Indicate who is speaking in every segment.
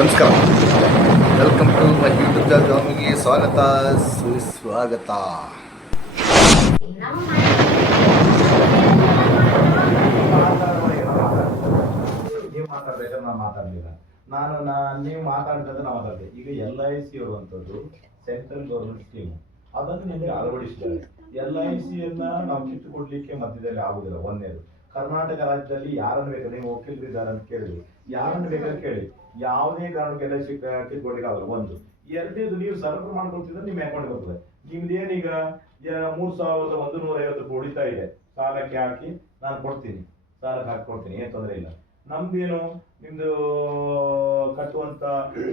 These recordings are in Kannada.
Speaker 1: ನಮಸ್ಕಾರ. ವೆಲ್ಕಮ್ ಟು ಮೈ ಯೂಟ್ಯೂಬ್ ಚಾನಲ್ಗೆ ಸ್ವಾಗತ. ಸುಸ್ವಾಗತ.
Speaker 2: ನೀವು ನಾನು ಮಾತಾಡಲಿಲ್ಲ. ನಾನು ನಾ ನೀವು ಮಾತಾಡಿದ್ರೆ ನಾವು ಮಾತಾಡಿದೆ. ಈಗ ಎಲ್ ಐ ಸಿ ಇರುವಂಥದ್ದು ಸೆಂಟ್ರಲ್ ಗೌರ್ಮೆಂಟ್ ಸ್ಕೀಮ್ ಅದನ್ನು ನಿಮಗೆ ಅಳವಡಿಸಿದ್ದಾರೆ. ಎಲ್ ಐ ಸಿಯನ್ನು ನಾವು ಕಿತ್ತುಕೊಡ್ಲಿಕ್ಕೆ ಮಧ್ಯದಲ್ಲಿ ಆಗುದಿಲ್ಲ. ಒಂದನೇದು ಕರ್ನಾಟಕ ರಾಜ್ಯದಲ್ಲಿ ಯಾರನ್ನು ಬೇಕು? ನೀವು ವಕೀಲರಿದ್ದಾರೆ ಅಂತ ಕೇಳಿದ್ವಿ. ಯಾರನ್ನು ಬೇಕಾದ್ರೆ ಕೇಳಿ. ಯಾವುದೇ ಕಾರಣಕ್ಕೆ ಎಲ್ ಐ ಆಗಲ್ಲ. ಒಂದು. ಎರಡನೇದು, ನೀವು ಸರಕು ಮಾಡ್ಕೊಳ್ತಿದ್ರೆ ನಿಮ್ಮ ಅಕೌಂಟ್ ಬರ್ತದೆ. ನಿಮ್ದು ಏನೀಗ ಯ- ಮೂರ್ ಸಾವಿರದ ಒಂದು ನೂರ ಐವತ್ತು ಉಳಿತಾ ಇದೆ. ಸಾಲಕ್ಕೆ ಹಾಕಿ ನಾನು ಕೊಡ್ತೀನಿ. ಸಾಲಕ್ಕೆ ಹಾಕಿ ಕೊಡ್ತೀನಿ. ಏನು ತೊಂದರೆ ಇಲ್ಲ. ನಮ್ದೇನು, ನಿಮ್ದು, ಕಟ್ಟುವಂತ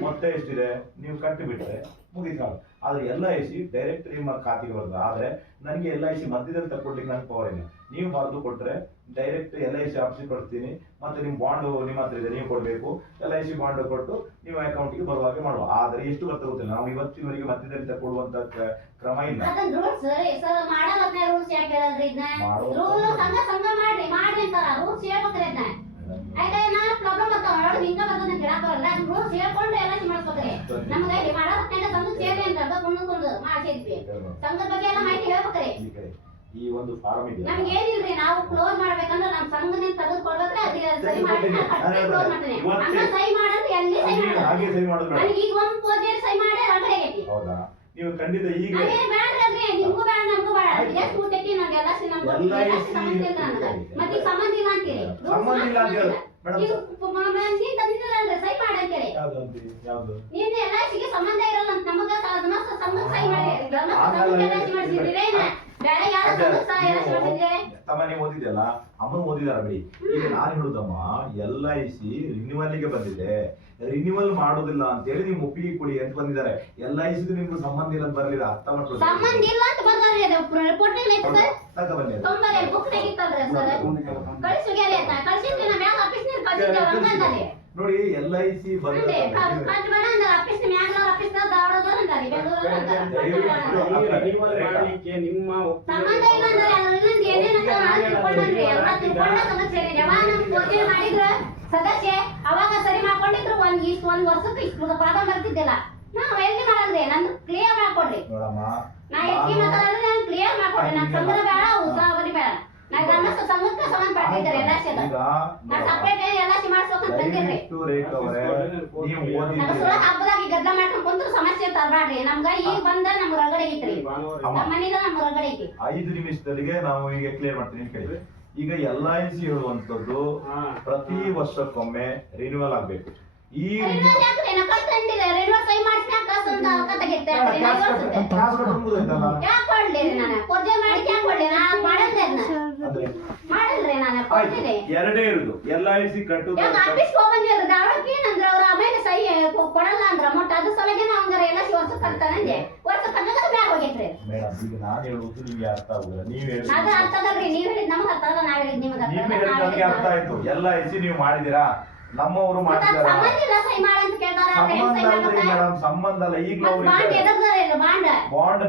Speaker 2: ಮೊತ್ತ ಎಷ್ಟಿದೆ? ನೀವು ಕಟ್ಟಿಬಿಟ್ರೆ ಮುಗಿದ ಆದ್ರೆ ಎಲ್ ಐ ಸಿ ಡೈರೆಕ್ಟ್ ನಿಮ್ಮ ಖಾತೆಗೆ ಬರ್ತದೆ. ಆದ್ರೆ ನನಗೆ ಎಲ್ ಐ ಸಿ ಮಧ್ಯದಲ್ಲಿ ತಗೊಳ್ಳಿಕ್ಕೆ ನನ್ಗೆ ಪವರ್ ಇಲ್ಲ. ನೀವು ಬರೆದು ಕೊಟ್ರೆ ಡೈರೆಕ್ಟ್ ಎಲ್ ಐ ಸಿ ಆಫೀಸಿಗೆ ಕೊಡ್ತೀನಿ. ಮತ್ತೆ ನಿಮ್ ಬಾಂಡ್ ನಿಮ್ಮ ಹತ್ರ ಇದೆ ನೀವು ಕೊಡಬೇಕು. ಎಲ್ ಐ ಸಿ ಬಾಂಡ್ ಕೊಟ್ಟು ನಿಮ್ಮ ಅಕೌಂಟ್ಗೆ ಬರುವಾಗೆ ಮಾಡುವ. ಆದ್ರೆ ಎಷ್ಟು ಬರ್ತದೆ ಗೊತ್ತಿಲ್ಲ ನಾವು ಇವತ್ತಿನವರೆಗೆ ಮಧ್ಯದಲ್ಲಿ ತಕೊಳ್ಳುವಂತ ಕ್ರಮ ಇಲ್ಲ.
Speaker 3: ಆಯ್ತಾ ನಾನು ಪ್ರಾಬ್ಲಮ್ ಬರ್ತಾವ ಹಿಂಗ ಬರ್ತದ ಕೇಳಾಕ ಬರಲ್ಲ. ರೂಲ್ಸ್ ಹೇಳ್ಕೊಂಡು ಎಲ್ಲ ಮಾಡ್ಬೇಕ್ರಿ ನಮ್ಗ ಇಲ್ಲಿ ಮಾಡೋ ಹೊತ್ನ್ಯಾಗ ಸಂಘ ಸೇರಿ ಅಂತ ಅದ ಕುಂಡ್ಕೊಂಡು ಮಾಡ್ಸಿದ್ವಿ ಸಂಘದ ಬಗ್ಗೆ ಎಲ್ಲ ಮಾಹಿತಿ ಹೇಳ್ಬೇಕ್ರಿ.
Speaker 2: ಈ ಒಂದು ಫಾರ್ಮ್ ಇದೆ.
Speaker 3: ನಮ್ಗೆ ಏನಿಲ್ರಿ ನಾವು ಕ್ಲೋಸ್ ಮಾಡ್ಬೇಕಂದ್ರೆ ನಮ್ ಸಂಘದಿಂದ ತೆಗೆದು ಕೊಡ್ಬೇಕ್ರಿ ಮಾಡಿ ಕ್ಲೋಸ್ ಮಾಡ್ತೀನಿ. ಹಂಗ ಸಹಿ ಮಾಡಂದ್ರೆ ಎಲ್ಲಿ ಸಹಿ
Speaker 2: ಹಾಗೆ ಸಹಿ ಮಾಡೋದು
Speaker 3: ನನಗೆ ಈಗ ಒಂದು ಪೋಜೆರ್ ಸಹಿ ಮಾಡಿ ಹೊರಗಡೆ ಆಗೈತಿ.
Speaker 2: ಹೌದಾ? ನೀವು ಖಂಡಿತ ಈಗ
Speaker 3: ಅದೇನ್ ಬ್ಯಾಡ್ರಿ ನಿಮ್ಗೂ ಬೇಡ ನಮಗೂ ಬೇಡ. ಎಷ್ಟು ಊಟಕ್ಕೆ ನಮ್ಗೆ ಎಲ್ಲ ಸಿ- ನಮ್ಗೆ
Speaker 2: ಎಲ್ಲ
Speaker 3: ಇಲ್ಲ ನನಗೆ. ಮತ್ತೆ ಸಂಬಂಧ ಇಲ್ಲ ಅಂತೀರಿ.
Speaker 2: ಸಂಬಂಧ ಇಲ್ಲ ಅಂತ ಹೇಳು. ಮೇಡಮ್
Speaker 3: ಈಗ ಪ- ಮ- ಮ- ನೀನ್ ತಂದಿದ್ದೀರಲ್ರಿ ಸಹಿ ಮಾಡಿ ಅಂತೇಳಿ.
Speaker 2: ಯಾವ್ದು ಅಂತೀರಿ? ಯಾವ್ದು?
Speaker 3: ನೀನ್ ಎಲ್ಲ ಸಿಗೆ ಸಂಬಂಧ ಇರಲ್ಲ ಅಂತ ನಮಗ ಧರ್ಮಸ್ಥ ಸಂಘ ಸಹಿ ಮಾಡಿ. ಧರ್ಮಸ್ಥ
Speaker 2: ಆಗಲ್ಲ,
Speaker 3: ಸಂಘಕ್ಕೆ ಎಲ್ಲ ಬೇರೆ ಯಾರ ಸಂಘ ಸಹಿ ಎಲ್ಲ ಮಾಡಿಸಿದ್ದೀರಿ
Speaker 2: ತಮ್ಮ ನೀವು ಓದಿದ್ಯಲ್ಲ ಅಮ್ಮನು ಓದಿದಾರ ಬಿಡಿ. ಈಗ ನಾನು ಹೇಳುದಮ್ಮ ಎಲ್ ಐ ಸಿ ರಿನ್ಯೂವಲ್ಗೆ ಬಂದಿದೆ ರಿನ್ಯೂವಲ್ ಮಾಡುದಿಲ್ಲ ಅಂತ ಹೇಳಿ ನೀವು ಒಪ್ಪಿಗೆ ಕೊಡಿ ಅಂತ ಬಂದಿದ್ದಾರೆ. ಎಲ್ ಐ ಸಿ ನಿಮ್ಗೆ ಸಂಬಂಧ ಇಲ್ಲ ಅಂತ ಬರಲಿಲ್ಲ ಅರ್ಥ ಮಾಡ್ಕೊಳ್ಳಿ. ನೋಡಿ ಎಲ್ ಐ ಸಿ
Speaker 4: ನಿಮ್ಮ
Speaker 3: ಸದಸ್ಯ ಅವಾಗ ಸರಿ ಮಾಡ್ಕೊಂಡಿದ್ರು. ಒಂದ್ ಇಷ್ಟು ಒಂದ್ ವರ್ಷಕ್ಕೆ ಇಷ್ಟು ಪಾದ ಬರ್ತಿದ್ದಿಲ್ಲ. ನಾವು ಎಲ್ಲಿ ಮಾಡಂದ್ರೆ ನಂದು ಕ್ಲಿಯರ್ ಮಾಡ್ಕೊಡ್ರಿ.
Speaker 2: ನೋಡಮ್ಮ
Speaker 3: ನಾ ಎಲ್ಲಿ ಮಾತಾಡಿದ್ರೆ ನಾನು ಕ್ಲಿಯರ್ ಮಾಡ್ಕೊಡ್ರಿ. ನಾ ಸಂಬಂಧ ಬೇಡ ಉತ್ಸಾಹವರಿ ಬೇಡ. ನಾ ಧರ್ಮಸ್ಥ ಸಂಘಕ್ಕೆ ಸಂಬಂಧ ಪಡ್ತಿದ್ದಾರೆ ಎಲ್ಲ
Speaker 2: ಈಗ ದಯವಿಟ್ಟು ರೇಖಾ ಅವರೇ ನೀವು
Speaker 3: ನಮ್ಮ
Speaker 2: ಓದಿದ್ರಿ
Speaker 3: ಹಬ್ಬದಾಗ ಈ ಗದ್ದಲ ಮಾಡ್ಕೊಂಡ್ ಕುಂತ್ರು ಸಮಸ್ಯೆ ತರಬೇಡ್ರಿ ನಮ್ಗ ಈಗ ಬಂದ ನಮ್ ಹೊರಗಡೆ ಐತ್ರಿ. ನಮ್ಮ ಮನೆಯಿಂದ ನಮ್ಮ ಹೊರಗಡೆ ಐತಿ
Speaker 2: ಐದು ನಿಮಿಷದಲ್ಲಿಗೆ ನಾವು ಈಗ ಕ್ಲಿಯರ್ ಮಾಡ್ತೀನಿ ಕೇಳಿ ಈಗ ಎಲ್ ಐ ಸಿ ಹೇಳುವಂತದ್ದು ಪ್ರತಿ ವರ್ಷಕ್ಕೊಮ್ಮೆ ರಿನ್ಯೂವಲ್ ಆಗ್ಬೇಕು. ಈ
Speaker 3: ರಿನ್ಯೂವಲ್ ಯಾಕ್ರಿ? ನಾ ಕಳ್ಸ್ ತಂದಿದೆ. ರಿನ್ಯೂವಲ್ ಸಹಿ ಮಾಡ್ಸ್ನ್ಯಾಕ ಕಳ್ಸ್ ಅಂತ ಅರ್ಥ ತೆಗಿತೆ. ರಿನ್ಯೂವಲ್ ಕೊಡ್ಸುತ್ತೆ. ಯಾಕ್ ಕೊಡ್ಲಿ ರೀ ನಾನು? ಪೂಜೆ ಮಾಡಿ ಯಾಕ್ ಕೊಡ್ಲಿ? ನಾ ಮಾಡಲ್ರಿ ಅದ್ನ.
Speaker 2: ಎರಡೇ ಇರುದು. ಎಲ್ ಐ ಸಿ ಕಟ್ಟುದು
Speaker 3: ಯಾಕ್ ಆಫೀಸ್ಗ್ ಹೋಗ್ ಬಂದಿವ್ರಿ, ಧಾರವಾಡಕ್ಕೆ ಏನಂದ್ರ ಅವ್ರ ಆಮೇಲೆ ಸಹಿ ಕೊಡಲ್ಲ ಅಂದ್ರ. ಮೊಟ್ಟ ಅದ್ರ ಸಲಗೆ ನಾವ್ ಹಂಗಾರ ಎಲ್ಲ ವರ್ಷ ಕಟ್ತಾನಂದೆ ವರ್ಷ ಕಟ್ಟದಾಗ ಬ್ಯಾಗ್ ಹೋಗೈತ್ರಿ.
Speaker 2: ಮೇಡಮ್ ಈಗ ನಾನು ಹೇಳುವುದು ನಿಮ್ಗೆ ಅರ್ಥ ಆಗುದಿಲ್ಲ. ನೀವ್ ಹೇಳಿ
Speaker 3: ಅದ ಅರ್ಥ ಅದಲ್ರಿ ನೀವ್ ಹೇಳಿದ್ ನಮಗ್ ಅರ್ಥ ಅದ ನಾವ್ ಹೇಳಿದ್ ನಿಮಗ್ ಅದ,
Speaker 2: ಆಯ್ತು ಎಲ್ ಐ ಸಿ ನೀವು ಮಾಡಿದಿರಾ ನಮ್ಮವರು ಮಾಡಿದಾರ
Speaker 3: ಸಂಬಂಧ
Speaker 2: ಸಂಬಂಧ
Speaker 3: ಸಹಿ
Speaker 2: ಅಲ್ರಿ ಮೇಡಮ್ ಸಂಬಂಧ ಅಲ್ಲ ಈಗಲೂ
Speaker 3: ಬಾಂಡ್ ಬಾಂಡ್.
Speaker 2: ಬಾಂಡ್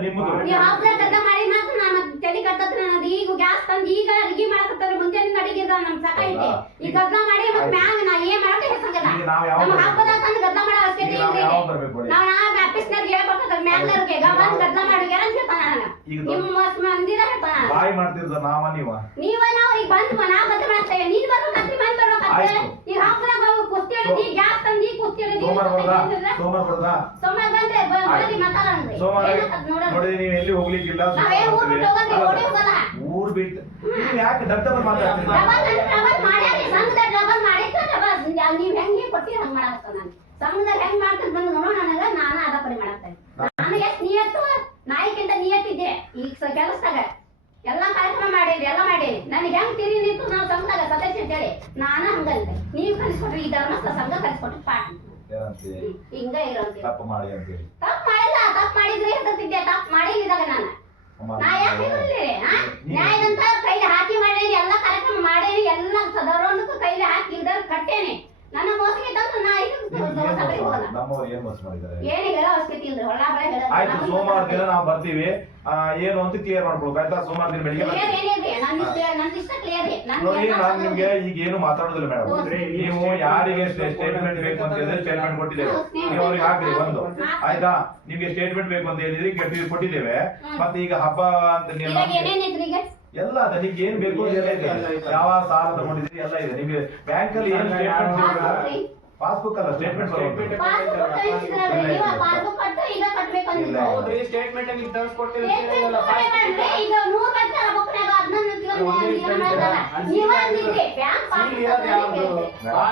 Speaker 3: ಈಗ ಗ್ಯಾಸ್ ತಂದು ಈಗ ಅಡಿಗೆ ಮಾಡಕತ್ತಾರ ಮುಂಜಾನೆ ಅಡಿಗೆ ನಮ್ ಸಾಕೈತಿ ಈಗ ಗದ್ದ ಮಾಡಿ ಮತ್ ಮ್ಯಾಗ ನಾ ಏನ್ ಮಾಡಕ ಹೆಸಂಗಲ್ಲ
Speaker 2: ಈಗ ನಾವ್ ಯಾವ
Speaker 3: ನಮ್ಮ ಹಬ್ಬದ ತಂದು ಗದ್ದ ಮಾಡೋ ಅವಶ್ಯಕತೆ
Speaker 2: ಈಗ ನಾವ್
Speaker 3: ಇಲ್ರಿ.
Speaker 2: ಯಾವಾಗ ಬರ್ಬೇಕು ನೋಡಿ?
Speaker 3: ನಾವ್ ನಾ ಆಫೀಸ್ನಾಗ ಹೇಳ್ಕೊಟ್ಟದ್ರ ಮ್ಯಾಗ್ನವ್ರಿಗೆ. ಬಂದ್ ಮಾಡಿ ಅಂತ ಹೇಳ್ತಾನ
Speaker 2: ಈಗ
Speaker 3: ನಿಮ್ಮ ಮಂದಿರ ಹೇಳ್ತಾನ
Speaker 2: ಬಾಯಿ ಮಾಡ್ತಿರೋದು ನಾವ ನೀವ?
Speaker 3: ನೀವ ನಾವು ಈಗ ಬಂದ್ವ ನಾ ಬಂದ್ ಮಾಡ್ತೇವೆ. ನೀನ್ ಬಂದ್ ಬರ್ಬೇಕಂತ
Speaker 2: ಆಯ್ತು.
Speaker 3: ಈಗ ಹಬ್ಬದಾಗ ಕುಸ್ತಿ ಹಿಡಿದಿ ಗ್ಯಾಸ್ ತಂದಿ ಕುಸ್ತಿ ಹಿಡಿದಿ
Speaker 2: ಸೋಮವಾರ ಬರೋದಾ ಸೋಮವಾರ ಬರೋದಾ
Speaker 3: ಸೋಮವಾರ ಬಂದ್ರೆ ಬ- ಬರ್ರಿ ಮಾತಾಡೋಣ್ರಿ
Speaker 2: ಸೋಮವಾರ ನೋಡಿ ನೀವು ಎಲ್ಲಿ ಹೋಗ್ಲಿಕ್ಕಿಲ್ಲ
Speaker 3: ಊರ್ ಬಿಟ್ಟು.
Speaker 2: ನೀವ್ ಯಾಕೆ ಡಬ್ ಡಬಲ್ ಮಾತಾಡ್ತೀರಿ?
Speaker 3: ಡಬಲ್ ಅಂದ್ರೆ ಡಬಲ್ ಮಾಡ್ಯಾರಿ ಸಂಘದ ಡಬಲ್ ಮಾಡಿದ್ರೆ ಡಬಲ್. ನೀವ್ ಹೆಂಗೆ ಕೊಟ್ಟಿರಿ ಹಂಗ್ ಮಾಡಾಕ ನಾನು. ಹೆಂಗ್ ಮಾಡ್ತೀನಿ ಬಂದು ನೋಡೋ ನನಗ ನಾನು ಅದ ಪರಿ ಮಾಡಾಕ್ತೇನೆ ನಿಯತ್ತು ನಾಯಿಕ್ಕಿಂತ ನಿಯತ್ತಿದ್ದೆ. ಈಗ ಸ- ಕೆಲಸದಾಗ ಎಲ್ಲಾ ಕಾರ್ಯಕ್ರಮ ಮಾಡೇರಿ ಎಲ್ಲ ಮಾಡೇನಿ ನನಗೆ ಹೆಂಗ್ ತಿರಿ ನಿಂತು ನಾವು ಸಂಘದಾಗ ಸದಸ್ಯ ಅಂತೇಳಿ ನಾನು ಹಂಗಲ್ಲ ನೀವು ಕಲಿಸ್ಕೊಟ್ರಿ ಈ ಧರ್ಮಸ್ಥಳ ಸಂಘ ಕಲಿಸ್ಕೊಟ್ರಿ ಪಾಠ. ಹಿಂಗ ಇರೋಂತೀವಿ
Speaker 2: ತಪ್ಪು ಮಾಡಿ
Speaker 3: ತಪ್ಪು ಮಾಡಿಲ್ಲ ತಪ್ಪು ಮಾಡಿದ್ರೆ ಹೇಳ್ತಿದ್ದೆ ತಪ್ಪು ಮಾಡಿದಾಗ ನಾನು. ನಾ ಯಾಕೆ ನ್ಯಾಯದಂತ ಕೈಲಿ ಹಾಕಿ ಮಾಡೇನಿ ಎಲ್ಲ ಕಾರ್ಯಕ್ರಮ ಮಾಡೇನಿ ಎಲ್ಲ ಸದರೊಂದಕ್ಕೂ ಕೈಲಿ ಹಾಕಿ ಇಲ್ದಾರ ಕಟ್ಟೇನಿ. ನನ್ನ ಮೋಸಕ್ಕೆ ತಂದು ನಾ?
Speaker 2: ನಮ್ಮವ್ರು ಏನ್ ಮೋಸ ಮಾಡಿದ್ದಾರೆ?
Speaker 3: ಏನು ಹೇಳೋ ಅವಶ್ಯಕತೆ ಇಲ್ರಿ ಹೊಳ್ಳ ಬಳೆ
Speaker 2: ಆಯ್ತು ಸೋಮವಾರ ದಿನ ನಾವು ಬರ್ತೀವಿ. ಆ, ಏನು ಅಂತ ಕ್ಲಿಯರ್ ಮಾಡ್ಬೋದು ಆಯ್ತಾ? ಸೋಮವಾರ ದಿನ ಬೆಳಿಗ್ಗೆ
Speaker 3: ಏನ್
Speaker 2: ಬರ್ತೀವಿ. ನೋಡಿ ನಾನು ನಿಮ್ಗೆ ಈಗ ಏನು ಮಾತಾಡೋದಿಲ್ಲ ಮೇಡಮ್. ನೀವು ಯಾರಿಗೆ ಸ್ಟೇಟ್ಮೆಂಟ್ ಬೇಕು ಅಂತ ಹೇಳಿದ್ರೆ ಸ್ಟೇಟ್ಮೆಂಟ್ ಕೊಟ್ಟಿದ್ದೇವೆ ನೀವು ಅವ್ರಿಗೆ ಹಾಕ್ರಿ ಬಂದು. ಆಯ್ತಾ? ನಿಮ್ಗೆ ಸ್ಟೇಟ್ಮೆಂಟ್ ಬೇಕು ಅಂತ ಹೇಳಿದ್ರೆ ಕೆಟ್ಟಿ ಕೊಟ್ಟಿದ್ದೇವೆ. ಮತ್ತೆ ಈಗ ಹಬ್ಬ ಅಂತ ನೀವು
Speaker 3: ಈಗ?
Speaker 2: ಎಲ್ಲ ಅದ ನಿಮ್ಗೆ ಏನ್ ಬೇಕು ಎಲ್ಲ ಇದೆ. ಯಾವ ಸಾಲ ತಗೊಂಡಿದ್ರಿ ಎಲ್ಲ ಇದೆ. ನಿಮ್ಗೆ ಬ್ಯಾಂಕ್ ಅಲ್ಲಿ ಏನ್ ಸ್ಟೇಟ್ಮೆಂಟ್ ಪಾಸ್ಬುಕ್ ಅಲ್ಲ ಸ್ಟೇಟ್ಮೆಂಟ್ ಬರೋದು
Speaker 3: ಪಾಸ್ಬುಕ್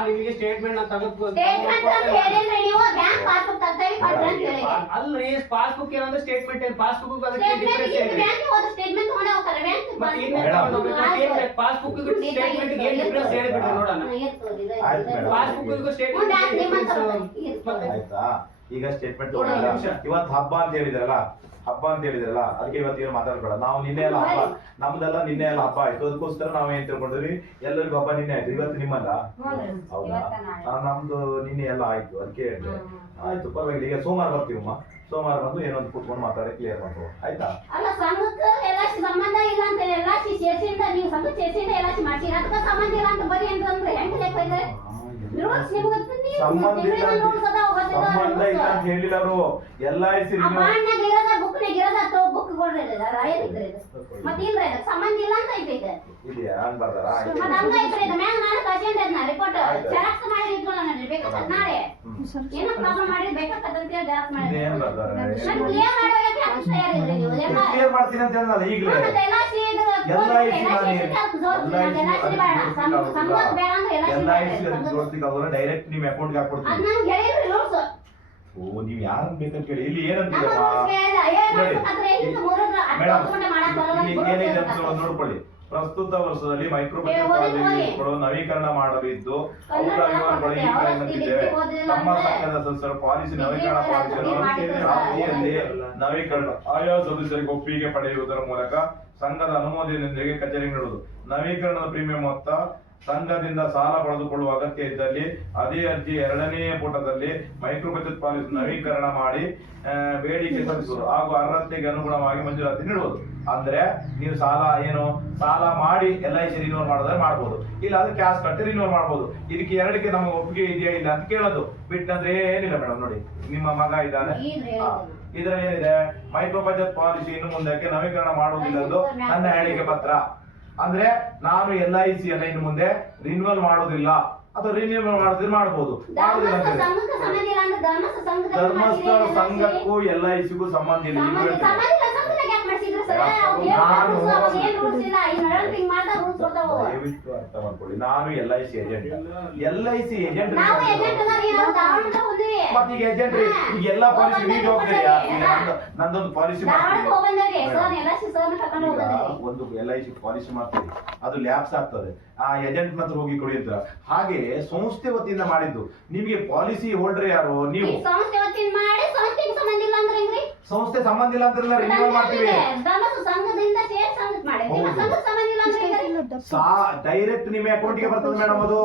Speaker 4: ನಿಮಗೆ ಸ್ಟೇಟ್ಮೆಂಟ್ ಅಲ್ರಿ ಪಾಸ್ಬುಕ್ ಏನಂದ್ರೆ ಸ್ಟೇಟ್ಮೆಂಟ್ ಏನ್? Passbook passbook. ಸ್ಟೇಟ್ಮೆಂಟ್ ಏನ್ ಡಿಫರೆನ್ಸ್ ಹೇಳ್ಬಿಡ್ರಿ ನೋಡೋಣ. ಪಾಸ್ಬುಕ್ ಸ್ಟೇಟ್ಮೆಂಟ್
Speaker 2: ಆಯ್ತಾ? ಈಗ ಸ್ಟೇಟ್ಮೆಂಟ್ ತಗೊಂಡಲ್ಲ. ಇವತ್ತು ಹಬ್ಬ ಅಂತ ಹೇಳಿದ್ರಲ್ಲ ಹಬ್ಬ ಅಂತ ಹೇಳಿದ್ರಲ್ಲ ಅದಕ್ಕೆ ಇವತ್ತು ಏನು ಮಾತಾಡ್ಬೇಡ. ನಾವು ನಿನ್ನೆ ಎಲ್ಲ ಹಬ್ಬ ನಮ್ದೆಲ್ಲ ನಿನ್ನೆ ಎಲ್ಲ ಹಬ್ಬ ಆಯ್ತು. ಅದಕ್ಕೋಸ್ಕರ ನಾವು ಏನ್ ತಿಳ್ಕೊಂಡ್ರಿ ಎಲ್ಲರಿಗೂ ಹಬ್ಬ ನಿನ್ನೆ ಆಯ್ತು. ಇವತ್ತು ನಿಮ್ಮಲ್ಲ? ಹೌದಾ. ನಮ್ದು ನಿನ್ನೆ ಎಲ್ಲ ಆಯ್ತು. ಅದಕ್ಕೆ ಆಯ್ತು ಪರವಾಗಿಲ್ಲ. ಈಗ ಸೋಮವಾರ ಬರ್ತೀವಮ್ಮ ಸೋಮವಾರ ಬಂದು ಏನೋ ಒಂದು ಕೂತ್ಕೊಂಡು ಮಾತಾಡಿ ಕ್ಲಿಯರ್ ಮಾಡ್ಬೋದು ಆಯ್ತಾ?
Speaker 3: ಅಲ್ಲ ಸಂಘಕ್ಕೆ ಸಂಬಂಧ ಇಲ್ಲ ಅಂತ ಎಲ್ಲ ಸೇರ್ಸಿಂದ ನೀವು ಸಂಘ ಸೇರ್ಸಿಂದ ಎಲ್ಲಾಸಿ ಮಾಡ್ತೀರ ಅದಕ್ಕೆ ಸಂಬಂಧ ಇಲ್ಲ ಅಂತ ಬರೀ ಅಂತಂದ್ರೆ ಹೆಂಗ್ ಲೆಕ್ಕ ಇದೆ?
Speaker 2: ಸಂಬಂಧ ಇಲ್ಲ ಸಂಬಂಧ ಇಲ್ಲ ಅಂತ ಹೇಳಿಲ್ಲ ಅವರು. ಎಲ್ಲ ಐ ಸಿ
Speaker 3: ಆ ಬಾಂಡ್ನಾಗ ಇರೋದ ಅಥವಾ ತೋ ಬುಕ್ ಇದು. ಮತ್ತೆ ಇಲ್ಲ ಸಂಬಂಧ ಇಲ್ಲ ಅಂತ ಐತೆ ಮತ್ತೆ ಹಂಗ ಐತ್ರಿ ಇದು ಮ್ಯಾಗ ನಾನು ಅದನ್ನ ರಿಪೋರ್ಟ್. ಜೆರಾಕ್ಸ್ ಮಾಡಿ ಇಟ್ಕೊಳ್ಳೋಣ ನಾಳೆ. ಏನೋ ಪ್ರಾಬ್ಲಮ್ ಮಾಡಿ ಬೇಕಾಗತ್ತಂತ ಹೇಳಿ ಜೆರಾಕ್ಸ್ ಮಾಡಿ ನಾನು ಕ್ಲಿಯರ್ ಮಾಡೋಕೆ ತಯಾರಿದ್ರಿ ನೀವು? ಎಲ್ಲ
Speaker 2: ಕ್ಲಿಯರ್ ಮಾಡ್ತೀನಿ ಅಂತ ಹೇಳಲ್ಲ ಈಗಲೇ.
Speaker 3: ಮತ್ತೆ LIC ಇದು
Speaker 2: ಎಲ್ ಐ ಸಿ
Speaker 3: LIC ಸಿಕ್ಕಾಕ್ ಜೋರ್- LIC ಬೇಡ. ಸಂಬಂಧ ಬೇಡ ಅಂದ್ರೆ LIC
Speaker 2: ಎಲ್ ಐ ಸಿ
Speaker 3: ಬೇಡ. ಸಂಘಕ್ಕೆ-
Speaker 2: ತೋರಿಸ್ಲಿಕ್ಕೆ ಡೈರೆಕ್ಟ್ ನಿಮ್ ಅಕೌಂಟ್ಗೆ
Speaker 3: ಅದ್
Speaker 2: ಹಾಕೊಡ್ತೀನಿ
Speaker 3: ನಂಗೆ ಹೇಳಿದ್ರಿ rules.
Speaker 2: ಓ ನೀವ್ ಯಾರನ್ನ ಬೇಕಂತ ಕೇಳಿ. ಇಲ್ಲಿ ಏನಂತೀರಮ್ಮ ಮೇಡಮ್ ನೋಡ್ಕೊಳ್ಳಿ. ಪ್ರಸ್ತುತ ವರ್ಷದಲ್ಲಿ ಮೈಕ್ರೋ
Speaker 3: ಓದಿ.
Speaker 2: ನವೀಕರಣ ಮಾಡಲಿದ್ದು ಅವುಗಳ ವಿವರಗಳು ಈ ತಮ್ಮ ಸಂಘದ ಸದಸ್ಯರ ಪಾಲಿಸಿ ನವೀಕರಣ
Speaker 3: ಪಾಲಿಸಿ
Speaker 2: ಪಾಲಿಸಿಯನ್ನು ನವೀಕರಣ. ಆಯಾ ಸದಸ್ಯರಿಗೆ ಒಪ್ಪಿಗೆ ಪಡೆಯುವುದರ ಮೂಲಕ ಸಂಘದ ಅನುಮೋದನೆಯೊಂದಿಗೆ ಕಚೇರಿ ನೀಡುವುದು. ನವೀಕರಣದ ಪ್ರೀಮಿಯಂ ಮೊತ್ತ ಸಂಘದಿಂದ ಸಾಲ ಪಡೆದುಕೊಳ್ಳುವ ಅಗತ್ಯ ಇದ್ದಲ್ಲಿ ಅದೇ ಅರ್ಜಿ ಎರಡನೇ ಪುಟದಲ್ಲಿ ಮೈಕ್ರೋ ಬಚತ್ ಪಾಲಿಸಿ ನವೀಕರಣ ಮಾಡಿ ಬೇಡಿಕೆ ಸಲ್ಲಿಸುವುದು ಹಾಗೂ ಅರ್ಹತೆಗೆ ಅನುಗುಣವಾಗಿ ಮಂಜೂರಾತಿ ನೀಡುವುದು. ಅಂದ್ರೆ ನೀವು ಸಾಲ ಏನು ಸಾಲ ಮಾಡಿ ಎಲ್ ಐ ಸಿ ರಿನ್ಯೂವಲ್ ಮಾಡಿದ್ರೆ ಮಾಡ್ಬೋದು. ಇಲ್ಲ ಅದು ಕ್ಯಾಶ್ ಕಟ್ಟಿ ರಿನ್ಯೂವಲ್ ಮಾಡ್ಬೋದು. ಇದಕ್ಕೆ ಎರಡಕ್ಕೆ ನಮಗೆ ಒಪ್ಪಿಗೆ ಇದೆಯಾ ಇಲ್ಲ ಅಂತ ಕೇಳೋದು. ಬಿಟ್ಟಂದ್ರೆ ಏನಿಲ್ಲ ಮೇಡಮ್ ನೋಡಿ. ನಿಮ್ಮ ಮಗ ಇದ್ದಾನೆ. ಇದರಲ್ಲಿ ಏನಿದೆ? ಮೈಕ್ರೋ ಬಜೆಟ್ ಪಾಲಿಸಿ ಇನ್ನು ಮುಂದಕ್ಕೆ ನವೀಕರಣ ಮಾಡುವುದಿಲ್ಲ ನನ್ನ ಹೇಳಿಕೆ ಪತ್ರ. ಅಂದ್ರೆ ನಾನು ಎಲ್ ಐ ಸಿ ಅನ್ನ ಇನ್ನು ಮುಂದೆ ರಿನ್ಯೂವಲ್ ಮಾಡೋದಿಲ್ಲ. ಅಥವಾ ರಿನ್ಯೂವಲ್ ಮಾಡೋದಿಲ್ಲ ಮಾಡಬಹುದು ಮಾಡುದಿಲ್ಲ
Speaker 3: ಧರ್ಮಸ್ಥಳ ಸಂಘಕ್ಕೂ
Speaker 2: ಎಲ್ ಐ ಸಿಗೂ ಸಂಬಂಧ ಇಲ್ಲ. ದಯವಿಟ್ಟು ಅರ್ಥ ಮಾಡ್ಕೊಳ್ಳಿ. ನಾನು L I C agent L I C agent
Speaker 3: ನಾವು ಏಜೆಂಟ್ ಅದಾರಿ, ನಾವು ಧಾರವಾಡಕ್ಕೆ ಹೋದ್ವಿ.
Speaker 2: ಮತ್ತೆ ಈಗ ಏಜೆಂಟ್ ಈಗ ಎಲ್ಲಾ ಪಾಲಿಸಿ ನೀವು ಹೋಗ್ತೀರಿ ನಂದೊಂದು ಪಾಲಿಸಿ. ಒಂದು ಎಲ್ ಐ ಸಿ ಪಾಲಿಸಿ ಮಾಡ್ತೀವಿ ಅದು ಲ್ಯಾಬ್ಸ್ ಆಗ್ತದೆ. ಆ ಏಜೆಂಟ್ ಮಾತ್ರ ಹೋಗಿ ಕೊಡಿ ಅಂತ. ಹಾಗೆ ಸಂಸ್ಥೆ ವತಿಯಿಂದ ಮಾಡಿದ್ದು. ನಿಮಗೆ ಪಾಲಿಸಿ ಹೋಲ್ಡರ್ ಯಾರು? ನೀವು.
Speaker 3: ಸಂಸ್ಥೆ ಸಂಬಂಧಿಲ್ಲ ಮಾಡಿ ಸಂಸ್ಥೆಗೆ ಸಂಬಂಧ ಇಲ್ಲ ಅಂದ್ರೆ ಹೆಂಗ್ರಿ?
Speaker 2: ಸಂಸ್ಥೆ ಸಂಬಂಧ ಇಲ್ಲ ಅಂತಾರಲ್ಲ ರಿನ್ಯೂವಲ್ ಮಾಡ್ತೀವಿ? ಡೈರೆಕ್ಟ್ ನಿಮ್ಮ ಅಕೌಂಟ್ಗೆ ಬರ್ತದೆ ಮೇಡಮ್ ಅದು.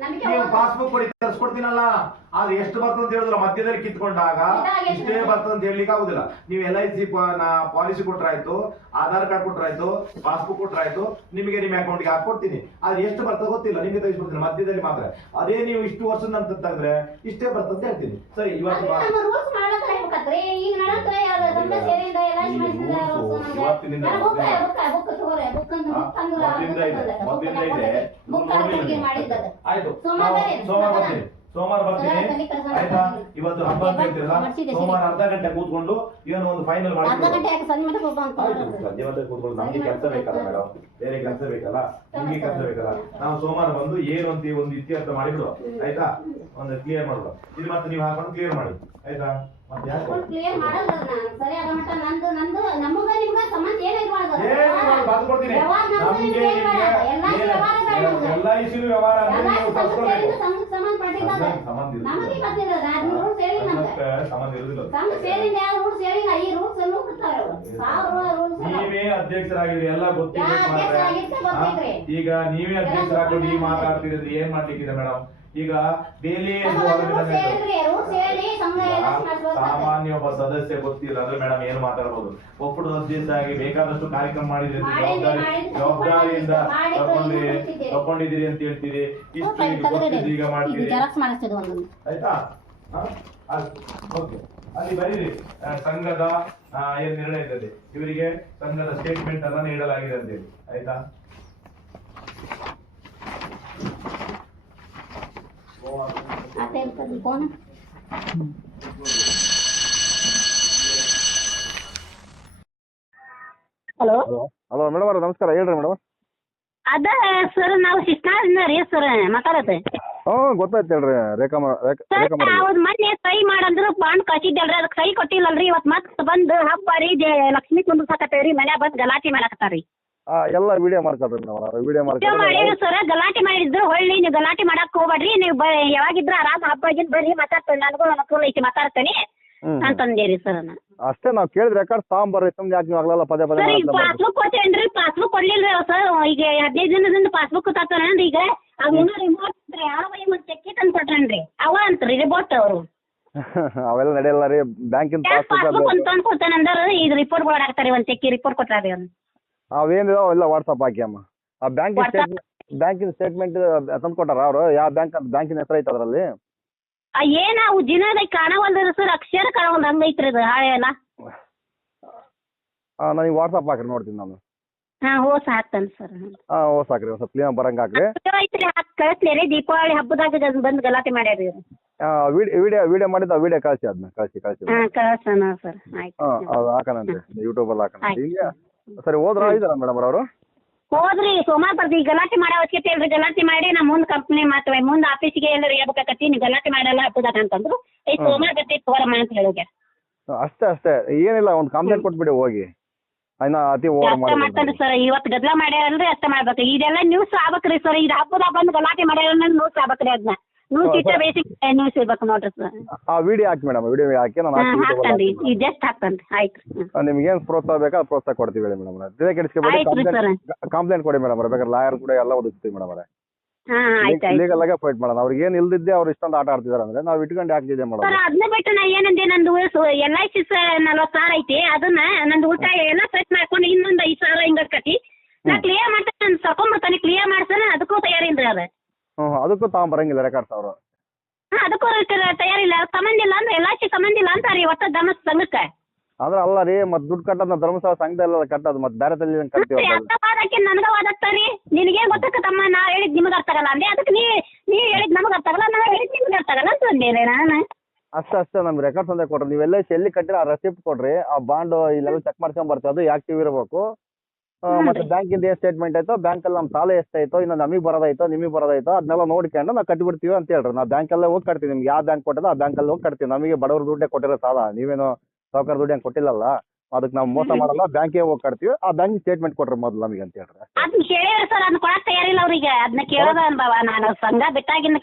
Speaker 2: ನೀವು ಪಾಸ್ಬುಕ್ ಕೊಡಿ ತರಿಸ್ಕೊಡ್ತೀನಲ್ಲ ಆದ್ರೆ ಎಷ್ಟು ಬರ್ತದೆ ಅಂತ ಹೇಳಿದ್ರೆ ಮಧ್ಯದಲ್ಲಿ ಕಿತ್ಕೊಂಡಾಗ ಇಷ್ಟೇ ಬರ್ತದೆ ಅಂತ ಹೇಳಲಿಕ್ಕೆ ಆಗುದಿಲ್ಲ. ನೀವು ಎಲ್ ಐ ಸಿ ಪಾಲಿಸಿ ಕೊಟ್ರಾಯ್ತು ಆಧಾರ್ ಕಾರ್ಡ್ ಕೊಟ್ರಾಯ್ತು ಪಾಸ್ಬುಕ್ ಕೊಟ್ರಾಯ್ತು ನಿಮಗೆ ನಿಮ್ಮ ಅಕೌಂಟ್ಗೆ ಹಾಕೊಡ್ತೀನಿ ಆದ್ರೆ ಎಷ್ಟು ಬರ್ತದೆ ಗೊತ್ತಿಲ್ಲ ನಿಮಗೆ ತೆಗೆಸ್ಕೊಡ್ತೀನಿ ಮಧ್ಯದಲ್ಲಿ ಮಾತ್ರ. ಅದೇ ನೀವು ಇಷ್ಟು ವರ್ಷದ ನಂತರ ತೆಗೆದ್ರೆ ಇಷ್ಟೇ ಬರ್ತದೆ ಅಂತ ಹೇಳ್ತೀನಿ. ಸರಿ ಇವತ್ತು ಇವತ್ತಿನಿಂದ ಆಯ್ತು.
Speaker 3: ಸೋಮವಾರ ಬರ್ತೀನಿ.
Speaker 2: ಸೋಮವಾರ ಬರ್ತೀನಿ ಆಯ್ತಾ? ಇವತ್ತು ಹಬ್ಬ ಅಂತ ಹೇಳ್ತೀರಲ್ಲ? ಸೋಮವಾರ ಅರ್ಧ ಗಂಟೆ ಕೂತ್ಕೊಂಡು ಏನು ಒಂದು ಫೈನಲ್ ಮಾಡಿ
Speaker 3: ಸಂಜೆ
Speaker 2: ಮತ್ತೆ ಕೂತ್ಕೊಂಡು ನಮ್ಗೆ ಕೆಲಸ ಬೇಕಲ್ಲ ಮೇಡಮ್. ಬೇರೆ ಕೆಲಸ ಬೇಕಲ್ಲ? ನಿಮ್ಗೆ ಕೆಲಸ ಬೇಕಲ್ಲ? ನಾವು ಸೋಮವಾರ ಬಂದು ಏನು ಅಂತ ಒಂದು ಇತ್ಯರ್ಥ ಮಾಡಿಬಿಡು. ಆಯ್ತಾ? ಒಂದು ಕ್ಲಿಯರ್ ಮಾಡುದು ಇದು ಮತ್ತೆ ನೀವು ಹಾಕೊಂಡು ಕ್ಲಿಯರ್ ಮಾಡಿ. ಆಯ್ತಾ? ಮತ್ತೆ ಯಾಕೆ?
Speaker 3: ಕ್ಲಿಯರ್ ಮಾಡಲ್ಲ ನಾನು. ಸರಿ ಮಟ್ಟ ನಂದು ನಂದು ನಮಗ ನಿಮ್ಗ ಸಂಬಂಧ ಏನ್ ಇರ್ಬಾರ್ದು
Speaker 2: ನಮ್ಗೆ
Speaker 3: ನಿಮ್ಗೆ ಎಲ್ಲ
Speaker 2: ಇಶ್ಯೂ ವ್ಯವಹಾರ ನೀವು ಅಧ್ಯಕ್ಷರಾಗಿದ್ರಿ ಎಲ್ಲ ಗೊತ್ತಿದೆ ಈಗ ನೀವೇ ಅಧ್ಯಕ್ಷರಾಗಿ ನೀವು ಮಾತಾಡ್ತಿರೋದು ಏನ್ ಮಾಡ್ಲಿಕ್ಕಿದೆ ಮೇಡಮ್ ಈಗ ಡೈಲಿ
Speaker 5: ರೂಲ್ಸ್ ಹೇಳ್ರಿ ರೂಲ್ಸ್ ಹೇಳಿ ಸಂಘ ಎಲ್ಲ ನಡೆಸ್ಬೇಕು
Speaker 2: ಸಾಮಾನ್ಯ ಒಬ್ಬ ಸದಸ್ಯ ಗೊತ್ತಿಲ್ಲ ಅಂದ್ರೆ ಮೇಡಮ್ ಏನು ಮಾತಾಡಬಹುದು ಒಪ್ಪುಡು ಅಧ್ಯಕ್ಷ ಆಗಿ ಬೇಕಾದಷ್ಟು ಕಾರ್ಯಕ್ರಮ ಮಾಡಿದ್ರಿ ಜವಾಬ್ದಾರಿ. ಜವಾಬ್ದಾರಿಯಿಂದ
Speaker 5: ಮಾಡಿದ್ವಿ,
Speaker 2: ತಗೊಂಡ್ರಿ ತಕೊಂಡಿದ್ದೀರಿ ಅಂತ ಹೇಳ್ತೀರಿ. ಇಷ್ಟು ಈಗ ಮಾಡ್ತೀರಿ. ಆಯ್ತಾ? ಓಕೆ ಅಲ್ಲಿ ಬರೀರಿ. ಸಂಘದ ಏನ್ ನಿರ್ಣಯ ಇರ್ತದೆ ಇವರಿಗೆ ಸಂಘದ ಸ್ಟೇಟ್ಮೆಂಟ್ ಅನ್ನ ನೀಡಲಾಗಿದೆ ಅಂತೇಳಿ ಆಯ್ತಾ?
Speaker 5: ಫೋನ್? ಹಲೋ?
Speaker 1: ಹಲೋ. ಮೇಡಮ್ ಅವ್ರ ನಮಸ್ಕಾರ. ಹೇಳ್ರಿ ಮೇಡಮ್.
Speaker 5: ಅದ ಸರ್ ನಾವು ಶಿಸ್ನಾದಿಂದ ರೀ ಸರ್ ಮಾತಾಡತ್ತೆ
Speaker 1: ಹ್ಞೂ ಗೊತ್ತಾಯ್ತು ಹೇಳ್ರಿ. ರೇಖಾ ಮ- ರೇಖಾ
Speaker 5: ಸರ್
Speaker 1: ರೇಖಾ ಮೇಡಮ್
Speaker 5: ಅವ್ರ ಮೊನ್ನೆ ಸಹಿ ಮಾಡಂದ್ರು ಬಾಂಡ್ ಕಳ್ಸಿದ್ದಲ್ರಿ ಅದಕ್ಕೆ ಸಹಿ ಕೊಟ್ಟಿಲ್ಲಲ್ರಿ ಇವತ್ತು ಮತ್ತೆ ಬಂದು ಹಬ್ಬ ರೀ ಜೆ- ಲಕ್ಷ್ಮೀ ಕುಂದ್ರಸಾಕತ್ತೇವ್ರಿ ಮನ್ಯಾಗ ಬಂದು ಗಲಾಟೆ ಮಾಡಕತ್ತಾರ್ರಿ.
Speaker 1: ಎಲ್ಲ ವಿಡಿಯೋ ಮಾಡ್ಕೊಳ್ರಿ ಮೇಡಮ್ ಅವ್ರ ವಿಡಿಯೋ
Speaker 5: ವಿಡಿಯೋ
Speaker 1: ಮಾಡ್ಕೊಳ್ರಿ
Speaker 5: ಮಾಡೇವಿ ಸರ್ ಗಲಾಟೆ ಮಾಡಿದ್ರು ಹೊಳ್ಳಿ ನೀವು ಗಲಾಟೆ ಮಾಡಕ್ ಹೋಗ್ಬೇಡ್ರಿ ನೀವು ಬ ಯಾವಾಗಿದ್ರ ಆರಾಮ ಹಬ್ಬ ಆಗಿದ್ ಬರ್ರಿ ಮಾತಾಡ್ತೇನೆ ನನಗೂ ಅನುಕೂಲ ಐತಿ ಮಾತಾಡ್ತೇನೆ
Speaker 1: ಹ್ಮ್.
Speaker 5: ಅಂತಂದೇರಿ ಸರ್
Speaker 1: ಅಷ್ಟೇ ನಾವು ಕೇಳಿದ ರೆಕಾರ್ಡ್ ತಗೊಂಬರ್ರಿ ಸುಮ್ನೆ ಯಾಕೆ ನೀವು ಆಗಲ್ಲ ಪದೇ ಪದೇ
Speaker 5: ಸರ್ ಈಗ ಪಾಸ್ಬುಕ್ ಕೊಟ್ಟೇನ್ರಿ ಪಾಸ್ಬುಕ್ ಕೊಡ್ಲಿಲ್ಲ ಸರ್ ಈಗ ಹದಿನೈದು ದಿನದಿಂದ ಪಾಸ್ಬುಕ್ ತಾತಾನೇನ್ರಿ ಈಗ? ಅವನ್ನ ರಿಮೋಟ್ ಯಾವ ಒಂದು ಚೆಕ್ಕಿ ತಂದು ಕೊಟ್ರೇನ್ರಿ? ಅವ ಅಂತ್ರಿ ರಿಮೋಟ್ ಅವರು.
Speaker 1: ಅವೆಲ್ಲ ನಡೆಯಲ್ಲ ರೀ ಬ್ಯಾಂಕಿನ
Speaker 5: ಪಾಸ್ಬುಕ್
Speaker 1: ಪಾಸ್ಬುಕ್
Speaker 5: ಅಂತ ತಂದು ಕೊಡ್ತಾನೆ ಅಂದಾರ ಈಗ ರಿಪೋರ್ಟ್ ಮಾಡಾಕ್ತಾರೆ ಒಂದು ಚೆಕ್ಕಿ ರಿಪೋರ್ಟ್ ಕೊಟ್ಟಾರಿ ಅವ್ನು
Speaker 1: ಅವೇನಿದಾವ ಎಲ್ಲ ವಾಟ್ಸಪ್ ಹಾಕಿ ಅಮ್ಮ. ಆ ಬ್ಯಾಂಕಿನ
Speaker 5: WhatsApp?
Speaker 1: ಸ್ಟೇಟ್ಮೆಂಟ್ ಬ್ಯಾಂಕಿನ ಸ್ಟೇಟ್ಮೆಂಟ್ ತಂದು ಕೊಟ್ಟಾರ ಅವರು? ಯಾವ ಬ್ಯಾಂಕ್ ಅಂತ ಬ್ಯಾಂಕಿನ ಹೆಸರು ಐತೆ ಅದರಲ್ಲಿ?
Speaker 5: ಆ ಏನ ಅವು ಜಿನದ ಕಾಣವಲ್ರಿ ಸರ್ ಅಕ್ಷರ ಕಾಣವಲ್ದು ಹಂಗೈತ್ರಿ ಅದು ಹಾಳೆ ಎಲ್ಲ.
Speaker 1: ನನಗೆ ವಾಟ್ಸಪ್ ಹಾಕ್ರಿ ನೋಡ್ತೀನಿ ನಾನು.
Speaker 5: ಹಾ ಹೋಸ ಹಾಕ್ತಾನೆ ಸರ್.
Speaker 1: ಹಾಂ ಓ ಹಾಕ್ರಿ ಒಂದು ಸ್ವಲ್ಪ ಕ್ಲೀನ್ ಬರಂಗೆ ಹಾಕ್ರಿ.
Speaker 5: ಐತ್ರಿ ಹಾಕ್ ಕಳಿಸ್ಲಿ ರೀ ದೀಪಾವಳಿ ಹಬ್ಬದಾಗ ಜನ ಬಂದು ಗಲಾಟೆ ಮಾಡ್ಯಾರಿ ಇವ್ರು.
Speaker 1: ವಿಡಿಯೋ ವಿಡಿಯೋ ವಿಡಿಯೋ ಮಾಡಿದ್ದು ವಿಡಿಯೋ ಕಳಿಸಿ ಅದನ್ನ ಕಳಿಸಿ ಕಳಿಸಿ.
Speaker 5: ಹಾ ಕಳ್ಸೋಣ ಸರ್
Speaker 1: ಹಾಂ
Speaker 5: ಆಯ್ತು
Speaker 1: ಅದು ಹಾಕೋಣಂತೆ ಯೂಟ್ಯೂಬಲ್ಲಿ ಹಾಕೋಣ
Speaker 5: ಆಯ್ತು.
Speaker 1: ಸರಿ ಹೋದ್ರ ಇದಾರ ಮೇಡಮ್ ಅವರು?
Speaker 5: ಹೋದ್ರಿ ಸೋಮವಾರ ಬರ್ತೀವಿ. ಗಲಾಟೆ ಮಾಡೋ ಅವಶ್ಯಕತೆ ಇಲ್ರಿ. ಗಲಾಟೆ ಮಾಡಿ ನಾ ಮುಂದ್ ಕಂಪ್ನಿ ಮಾತವೆ ಮುಂದ್ ಆಫೀಸಿಗೆ ಎಲ್ಲರೂ ಹೇಳ್ಬೇಕಾಕತ್ತಿ ನೀವು ಗಲಾಟೆ ಮಾಡಲ್ಲ ಹಬ್ಬದಾಗ ಅಂತಂದ್ರು. ಈ
Speaker 1: ಸೋಮಾರ್
Speaker 5: ಸೋಮವಾರ ಬರ್ತೀವಿ ತಗೋರಮ್ಮ ಅಂತ ಹೇಳೋಗ್ಯ
Speaker 1: ಅಷ್ಟೇ ಅಷ್ಟೇ. ಏನಿಲ್ಲ ಒಂದು ಕಂಪ್ಲೇಂಟ್ ಕೊಟ್ಬಿಡಿ ಹೋಗಿ. ಇನ್ನ ಅತಿ ಓವರ್
Speaker 5: ಅಷ್ಟ ಸರ್ ಇವತ್ತು ಗದ್ಲ ಮಾಡ್ಯಾರಲ್ರಿ ಅಷ್ಟ ಮಾಡ್ಬೇಕು. ಇದೆಲ್ಲ ನ್ಯೂಸ್ ಆಗ್ಬೇಕ್ರಿ ಸರ್. ಇದು ಹಬ್ಬದಾಗ ಬಂದು ಗಲಾಟೆ ಮಾಡ್ಯಾರ ನ್ಯೂಸ್ ಆಗ್ಬೇಕ್ರಿ ಅದನ್ನ. ನ್ಯೂಸ್
Speaker 1: ಹ್ಮ್,
Speaker 5: ಬೇಸಿಕ್ ನ್ಯೂಸ್ ಇರ್ಬೇಕು ನೋಡ್ರಿ ಸರ್
Speaker 1: ಆ ವಿಡಿಯೋ ಹಾಕಿ ಮೇಡಮ್ ವಿಡಿಯೋ ಹಾಕಿ ನಾನು
Speaker 5: ಹಾಕ್ತಾನ್ರಿ ಈಗ ಜಸ್ಟ್ ಹಾಕ್ತಾನ್ರಿ ಆಯ್ತು. ಹ್ಮ್.
Speaker 1: ನಿಮ್ಗೆ ಏನು ಪ್ರೋತ್ಸಾಹ ಬೇಕಾ? ಅದು ಪ್ರೋತ್ಸಾಹ ಕೊಡ್ತೀವಿ ಹೇಳಿ ಮೇಡಮ್ ತಲೆ ಕೆಡಿಸ್ಕೊಬೇಡಿ
Speaker 5: ಆಯ್ತು ರೀ
Speaker 1: ಕಂಪ್ಲೇಂಟ್ ಕೊಡಿ ಮೇಡಮ್ ಬೇಕಾದ್ರೆ ಲಾಯರ್ ಕೂಡ ಎಲ್ಲ ಒದಗಿಸ್ತೀವಿ ಮೇಡಮ್ ಅವರೇ.
Speaker 5: ಹಾ ಆಯ್ತು ಆಯ್ತು.
Speaker 1: ಲೀಗಲ್ ಆಗಿ ಫೈಟ್ ಮಾಡೋಣ. ಅವ್ರಿಗೆ ಏನು ಇಲ್ದಿದ್ದೆ ಅವ್ರು ಇಷ್ಟೊಂದು ಆಟ ಆಡ್ತಿದಾರೆ ಅಂದ್ರೆ ನಾವು ಇಟ್ಕೊಂಡು ಯಾಕಿದೆ
Speaker 5: ಸರ್ ಅದನ್ನ ಬಿಟ್ಟು ನಾ ಏನಂದೆ? ನಂದು ಎಲ್ ಐ ಸಿ ನಲ್ವತ್ತು ಸಾವಿರ ಐತಿ. ಅದನ್ನ ನಂದು ಉಳಿತಾಯ ಎಲ್ಲ ಸೆಟ್ ಮಾಡ್ಕೊಂಡು ಇನ್ನೊಂದು ಐದು ಸಾವಿರ ಹಿಂಗ ಕಟ್ಟಿ ನಾ ಕ್ಲಿಯರ್ ಮಾಡ್ತೇನೆ ನಾನು ಸರ್ಕೊಂಡ್ಬಿಡ್ತಾನೆ ಕ್ಲಿಯರ್ ಮಾಡ್ತಾನೆ ಅದಕ್ಕೂ ತಯಾರಿಲ್ರಿ ಅದು
Speaker 1: ಹ್ಞೂ ಅದಕ್ಕೂ ತಗೊಂಬರಂಗಿಲ್ಲ ರೆಕಾರ್ಡ್ಸ್ ಅವರು
Speaker 5: ಹಾ ಅದಕ್ಕೂ ತ- ತಯಾರಿಲ್ಲ ಸಂಬಂಧ ಇಲ್ಲ ಅಂದ್ರೆ ಎಲ್ಲಾಚಿ ಸಂಬಂಧಿಲ್ಲ ಅಂತಾರಿ ಒಟ್ಟ ಧರ್ಮ ಸಂಘಕ್ಕೆ.
Speaker 1: ಅಂದ್ರೆ ಅಲ್ಲ ರೀ ಮತ್ತೆ ದುಡ್ಡು ಕಟ್ಟೋದು ನಾವು ಧರ್ಮಸ್ಥಳ ಸಂಘದಲ್ಲ ಕಟ್ಟೋದು ಮತ್ತೆ ಬೇರೆ ತಲೆ ಕಟ್ತೀವಿ
Speaker 5: ಮತ್ತೆ ಅರ್ಥ ವಾದಕ್ಕೆ ನನಗ ವಾದಕ್ತಾರಿ ನಿನಗೆ ಗೊತ್ತಕ್ಕತ್ತಮ್ಮ ನಾ ಹೇಳಿದ್ ನಿಮಗೆ ಅರ್ಥ ಆಗಲ್ಲ ಅಂದೆ ಅದಕ್ಕೆ ನೀ ನೀ ಹೇಳಿದ್ ನಮಗ ಅರ್ಥ ಆಗಲ್ಲ ನಾ ಹೇಳಿದ್ ನಿಮಗೆ ಅರ್ಥ ಆಗಲ್ಲ ಅಂತ ಅಂದೇನೆ ನಾನು.
Speaker 1: ಅಷ್ಟೇ ಅಷ್ಟೇ ನಮ್ಗೆ ರೆಕಾರ್ಡ್ಸ್ ಅಂತ ಕೊಡ್ರಿ ನೀವೆಲ್ಲ ಎಲ್ಲಿ ಕಟ್ಟಿರ ಆ ರೆಸಿಪ್ಟ್ ಕೊಡ್ರಿ ಆ ಬಾಂಡ್ ಇಲ್ಲೆಲ್ಲ ಚೆಕ್ ಮಾಡ್ಕೊಂಡ್ ಬರ್ತೀವಿ ಅದು ಆಕ್ಟಿವ್ ಇರಬೇಕು? ಮತ್ತೆ. ಬ್ಯಾಂಕಿಂದ ಏನ್ ಸ್ಟೇಟ್ಮೆಂಟ್ ಐತೋ ಬ್ಯಾಂಕಲ್ಲಿ ನಮ್ ಸಾಲ ಎಷ್ಟಾಯ್ತೋ ಇನ್ನು ನಮಗೆ ಬರೋದೈತೋ ನಿಮಗೆ ಬರೋದೈತೋ ಅದನ್ನೆಲ್ಲ ನೋಡ್ಕೊಂಡು ನಾವು ಕಟ್ಟಿಬಿಡ್ತೀವಿ ಅಂತ ಹೇಳ್ರಿ. ನಾವು ಬ್ಯಾಂಕಲ್ಲೇ ಹೋಗಿ ಕಟ್ತೀವಿ. ನಿಮ್ಗೆ ಯಾವ ಬ್ಯಾಂಕ್ ಕೊಟ್ಟದ ಆ ಬ್ಯಾಂಕಲ್ಲಿ ಹೋಗಿ ಕಟ್ತೀವಿ. ನಮಗೆ ಬಡವ್ರ ದುಡ್ಡೇ ಕೊಟ್ಟಿರೋ ಸಾಲ ನೀವೇನು ಸಾವುಕಾರ ದುಡ್ಡು ಹೆಂಗೆ ಕೊಟ್ಟಿಲ್ಲಲ್ಲ ಅದಕ್ಕೆ ನಾವು ಮೋಸ ಮಾಡಲ್ಲ ಬ್ಯಾಂಕೇ ಹೋಗಿ ಕಟ್ತೀವಿ. ಆ ಬ್ಯಾಂಕ್ ಸ್ಟೇಟ್ಮೆಂಟ್ ಕೊಟ್ರಿ ಮೊದಲು ನಮಗೆ ಅಂತ ಹೇಳ್ರಿ.
Speaker 5: ಅದನ್ನ ಕೇಳ್ಯಾರ ಸರ್ ಅದನ್ನ ಕೊಡಕ್ ತಯಾರಿಲ್ಲ ಅವ್ರಿಗೆ ಅದನ್ನ ಕೇಳೋದ ಅನ್ಬವ. ನಾನು ಸಂಘ ಬಿಟ್ಟಾಗಿನ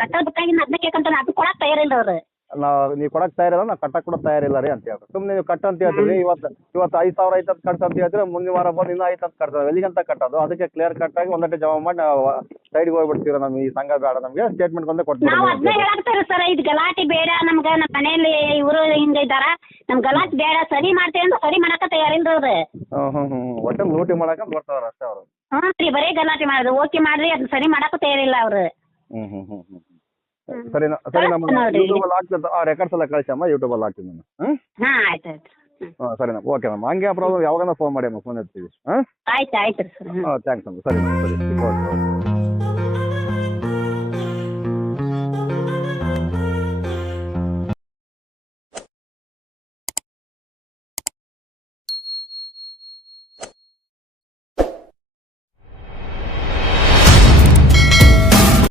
Speaker 5: ಕಟ್ಟಲ್ ಬಿಟ್ಟಾಗಿನ ಅದನ್ನ ಕೇಳ್ಕೊಂತಾನೆ ಅದನ್ನ ಕೊಡಕ್ ತಯಾರಿಲ್ಲ ಅವ್ರು.
Speaker 1: ನಾವು ನೀವು ಕೊಡಕ್ ತಯಾರಿಲ್ಲ ನಾವು ಕಟ್ಟಕ್ ಕೂಡ ತಯಾರಿಲ್ಲ ರೀ ಅಂತ ಹೇಳ್ರಿ ಸುಮ್ಮನೆ ನೀವು ಕಟ್ಟ ಅಂತ ಹೇಳ್ತೀರಿ ಇವತ್ತು ಇವತ್ತು ಐದು ಸಾವಿರ ಐತೆ ಅಂತ ಕಟ್ಸ ಅಂತ ಹೇಳ್ತೀರಿ ಮುಂದಿನ ವಾರ ಬಂದು ಇನ್ನೂ ಐತೆ ಅಂತ ಕಟ್ತಾರೆ ಎಲ್ಲಿಗಂತ ಕಟ್ಟೋದು? ಅದಕ್ಕೆ ಕ್ಲಿಯರ್ ಕಟ್ಟಾಗಿ ಒಂದಟ್ಟೆ ಜಮಾ ಮಾಡಿ ನಾವು ಸೈಡ್ಗೆ ಹೋಗ್ಬಿಡ್ತೀರಾ ನಮ್ಗೆ ಈ ಸಂಘ ಬೇಡ ನಮಗೆ ಸ್ಟೇಟ್ಮೆಂಟ್ ಒಂದೇ
Speaker 5: ಕೊಡ್ತೀವಿ ಅದನ್ನ
Speaker 1: ಕೊಟ್ಬಿಡ್ತೀವಿ
Speaker 5: ಹೇಳಾಕ್ತಾರ ಸರ್ ಇದು ಗಲಾಟೆ ಬೇಡ ನಮ್ಗ ನಮ್ಮ ಮನೆಯಲ್ಲಿ ಇವರು ಹಿಂಗೆ ಇದ್ದಾರ ನಮ್ ಗಲಾಟೆ ಬೇಡ ಸರಿ ಮಾಡ್ತೇವೆ ಅಂತ ಸರಿ ಮಾಡಕ ತಯಾರಿಲ್ಲ ಅವ್ರು.
Speaker 1: ಹ್ಞೂ ಹ್ಞೂ ಹ್ಞೂ ಒಟ್ಟು ಲೂಟಿ ಮಾಡಕ್ಕೆ ಬರ್ತಾವ್ರ ಅಷ್ಟೇ ಅವರು.
Speaker 5: ಹ್ಞೂ ರೀ ಬರೀ ಗಲಾಟೆ ಮಾಡಿದ್ರು ಓಕೆ ಮಾಡ್ರಿ ಅದನ್ನ ಸರಿ ಮಾಡಕ್ಕೂ ತಯಾರಿಲ್ಲ ಅವ್ರು.
Speaker 1: ಹ್ಞೂ ಹ್ಞೂ ಸರಿ ಸರಿ ನಮ್ಮ ಆ ರೆಕಾರ್ಡ್ಸ್ ಎಲ್ಲ ಕಳಿಸಮ್ಮ ಯೂಟ್ಯೂಬಲ್ಲಿ ಹಾಕ್ತೀನಿ ನಾನು ಹ್ಞೂ
Speaker 5: ಹಾ ಆಯ್ತು ಆಯ್ತು. ಹ್ಮ್.
Speaker 1: ಹಾಂ ಸರಿ ನಮ್ಮ ಓಕೆ ನಮ್ಮ ಹಂಗೆ ಪ್ರಾಬ್ಲಮ್ ಯಾವಾಗನ ಫೋನ್ ಮಾಡಿ ಅಮ್ಮ ಫೋನ್ ಎತ್ತೀವಿ ಹಾಂ?
Speaker 5: ಆಯ್ತು ಆಯ್ತು ಸರ್.
Speaker 1: ಹಾಂ ಥ್ಯಾಂಕ್ಸ್ ಅಮ್ಮ. ಸರಿ ಸರಿ ಓಕೆ ಓಕೆ